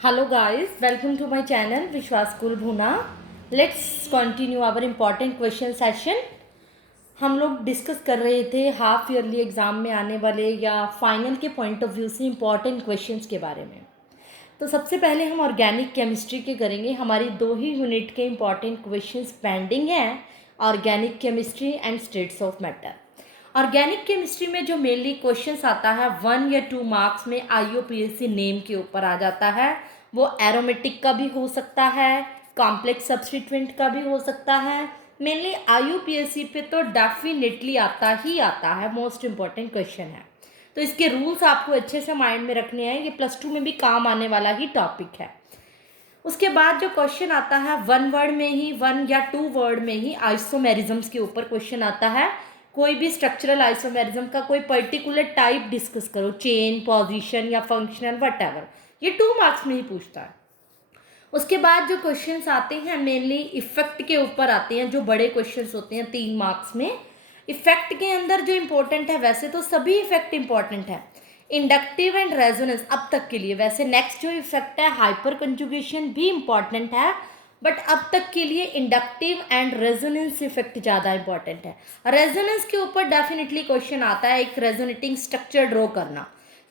Hello guys, welcome to my channel Vishwas School Bhuna. Let's continue our important question session. हम लोग discuss कर रहे थे half yearly exam में आने वाले या फाइनल के पॉइंट ऑफ व्यू से इम्पॉर्टेंट क्वेश्चंस के बारे में। तो सबसे पहले हम ऑर्गेनिक केमिस्ट्री के करेंगे। हमारी 2 ही यूनिट के इम्पॉर्टेंट क्वेश्चंस पेंडिंग हैं, organic chemistry and states of matter. Organic chemistry में जो मेनली क्वेश्चंस आता है 1 या 2 मार्क्स में IUPAC नेम के ऊपर आ जाता है। वो एरोमेटिक का भी हो सकता है, कॉम्प्लेक्स सब्स्टिट्यूएंट का भी हो सकता है। मेनली IUPAC पे तो डेफिनेटली आता है, मोस्ट इम्पॉर्टेंट क्वेश्चन है। तो इसके रूल्स आपको अच्छे से माइंड में रखने हैं, ये +2 में भी काम आने वाला ही टॉपिक है। उसके बाद जो क्वेश्चन आता है 1 वर्ड में ही, 1 या 2 वर्ड में ही आइसोमेरिज्म्स के ऊपर क्वेश्चन आता है। कोई भी स्ट्रक्चरल आइसोमेरिज्म का कोई पर्टिकुलर टाइप डिस्कस करो, चेन, पोजीशन या फंक्शनल, व्हाटएवर, ये 2 मार्क्स में ही पूछता है। उसके बाद जो क्वेश्चंस आते हैं मेनली इफेक्ट के ऊपर आते हैं, जो बड़े क्वेश्चंस होते हैं 3 मार्क्स में। इफेक्ट के अंदर जो इम्पोर्टेंट है, वैसे तो सभी इफेक्ट इम्पॉर्टेंट है, इंडक्टिव एंड रेजोनेंस अब तक के लिए। वैसे नेक्स्ट जो इफेक्ट है हाइपर कंजुगेशन भी इम्पॉर्टेंट है, बट अब तक के लिए इंडक्टिव एंड रेजोनेंस इफेक्ट ज़्यादा इंपॉर्टेंट है। रेजोनेंस के ऊपर डेफिनेटली क्वेश्चन आता है, एक रेजोनेटिंग स्ट्रक्चर ड्रॉ करना,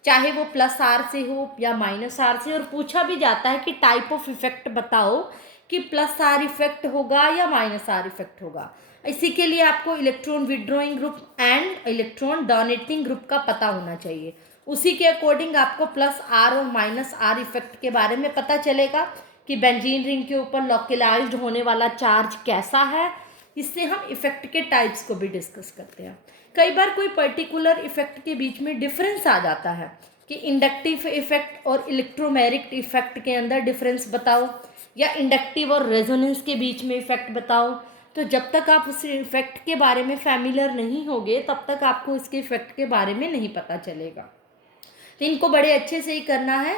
चाहे वो +R से हो या -R से, और पूछा भी जाता है कि टाइप ऑफ इफेक्ट बताओ कि +R इफेक्ट होगा या -R इफेक्ट होगा। इसी के लिए आपको electron withdrawing group and electron donating group का पता होना चाहिए। उसी के अकॉर्डिंग आपको +R और -R इफेक्ट के बारे में पता चलेगा कि बेंजीन रिंग के ऊपर लोकलाइज्ड होने वाला चार्ज कैसा है। इससे हम इफेक्ट के टाइप्स को भी डिस्कस करते हैं। कई बार कोई पर्टिकुलर इफेक्ट के बीच में डिफरेंस आ जाता है कि इंडक्टिव इफेक्ट और इलेक्ट्रोमैग्नेटिक इफेक्ट के अंदर डिफरेंस बताओ, या इंडक्टिव और रेजोनेंस के बीच में इफेक्ट बताओ। तो जब तक आप उस इफेक्ट के बारे में फैमिलियर नहीं होगे, तब तक आपको इसके इफेक्ट के बारे में नहीं पता चलेगा। तो इनको बड़े अच्छे से ही करना है,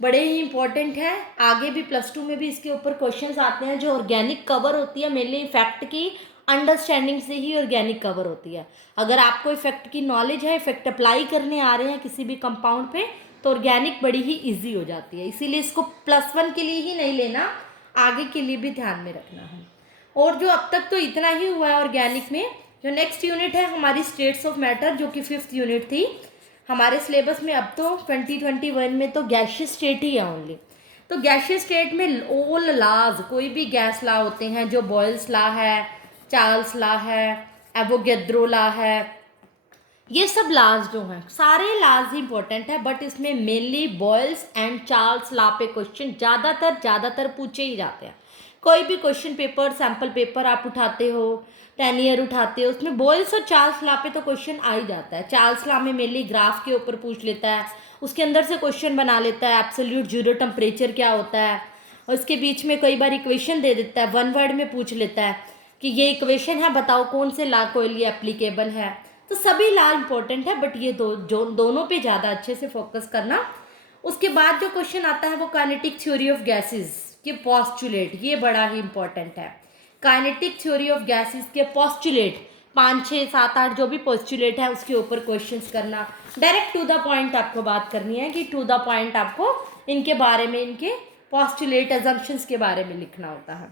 बड़े ही इंपॉर्टेंट है। आगे भी +2 में भी इसके ऊपर क्वेश्चंस आते हैं। जो ऑर्गेनिक कवर होती है मेनली इफेक्ट की अंडरस्टैंडिंग से ही ऑर्गेनिक कवर होती है। अगर आपको इफेक्ट की नॉलेज है, इफेक्ट अप्लाई करने आ रहे हैं किसी भी कंपाउंड पे, तो ऑर्गेनिक बड़ी ही ईजी हो जाती है। इसीलिए इसको +1 के लिए ही नहीं लेना, आगे के लिए भी ध्यान में रखना है। और जो अब तक तो इतना ही हुआ है ऑर्गेनिक में। जो नेक्स्ट यूनिट है हमारी स्टेट्स ऑफ मैटर, जो कि 5th यूनिट थी हमारे सिलेबस में। अब तो 2021 में तो गैशियस स्टेट ही है ओनली। तो गैशियस स्टेट में ऑल लॉज, कोई भी गैस लॉ होते हैं, जो बॉयल्स लॉ है, चार्ल्स लॉ है, एवोगैड्रो लॉ है, ये सब लॉज जो हैं सारे लॉज इंपॉर्टेंट है। बट इसमें mainly Boyle's and Charles law पे क्वेश्चन ज़्यादातर पूछे ही जाते हैं। कोई भी क्वेश्चन पेपर, सैम्पल पेपर आप उठाते हो, 10 ईयर उठाते हो, उसमें बॉयल्स और चार्ल्स लॉ पे तो क्वेश्चन आ ही जाता है। चार्ल्स लॉ में मेनली ग्राफ के ऊपर पूछ लेता है, उसके अंदर से क्वेश्चन बना लेता है, एब्सोल्यूट जीरो टेम्परेचर क्या होता है, और उसके बीच में कई बार इक्वेशन दे देता है, 1 वर्ड में पूछ लेता है कि ये इक्वेशन है, बताओ कौन से लॉ को लिए एप्लीकेबल है। तो सभी लॉ इंपॉर्टेंट है, बट ये दोनों पे ज़्यादा अच्छे से फोकस करना। उसके बाद जो क्वेश्चन आता है वो काइनेटिक थ्योरी ऑफ गैसेस के पोस्टुलेट, ये बड़ा ही इंपॉर्टेंट है। काइनेटिक थ्योरी ऑफ गैसेस के पोस्टुलेट 5, 6, 7, 8 जो भी पोस्टुलेट है उसके ऊपर क्वेश्चंस करना। डायरेक्ट टू द पॉइंट आपको बात करनी है कि टू द पॉइंट आपको इनके बारे में, इनके पोस्टुलेट अजम्पशंस के बारे में लिखना होता है।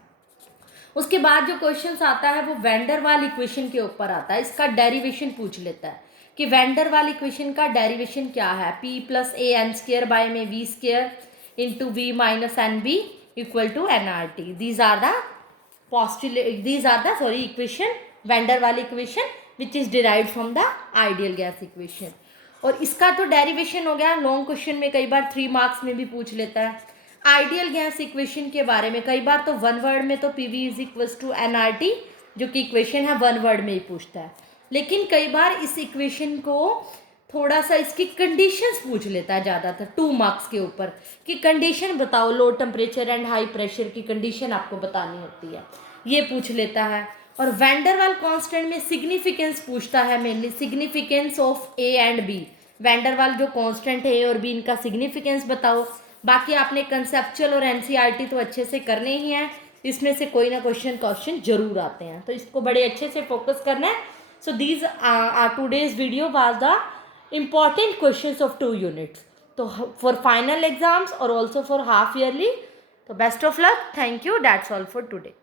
उसके बाद जो क्वेश्चंस आता है वो वैंडर वाल इक्वेशन के ऊपर आता है। इसका डेरिवेशन पूछ लेता है कि वैंडर वाल इक्वेशन का डेरिवेशन क्या है। P + AN² बाय में V² into V - NB equal to nRT। These are the equation, van der Waals equation which is derived from the ideal gas equation. और इसका तो डेरिवेशन हो गया, लॉन्ग क्वेश्चन में कई बार 3 मार्क्स में भी पूछ लेता है। आइडियल गैस इक्वेशन के बारे में कई बार तो 1 वर्ड में तो PV = nRT, जो कि इक्वेशन है 1 वर्ड में ही पूछता है। लेकिन कई बार इस इक्वेशन को थोड़ा सा इसकी कंडीशंस पूछ लेता है, ज़्यादातर 2 मार्क्स के ऊपर, कि कंडीशन बताओ, low temperature and high pressure की कंडीशन आपको बतानी होती है, ये पूछ लेता है। और वैंडर वाल कांस्टेंट में सिग्निफिकेंस पूछता है, mainly significance of A and B। Wander वाल जो कांस्टेंट है A और B, इनका सिग्निफिकेंस बताओ। बाकी आपने कंसेप्चुअल और NCERT तो अच्छे से करने ही हैं, इसमें से कोई ना क्वेश्चन जरूर आते हैं, तो इसको बड़े अच्छे से फोकस करना है। So these our today's video was the important questions of 2 units. तो फॉर फाइनल एग्जाम्स और ऑल्सो फॉर हाफ ईयरली. तो best of luck. Thank you. That's all for today.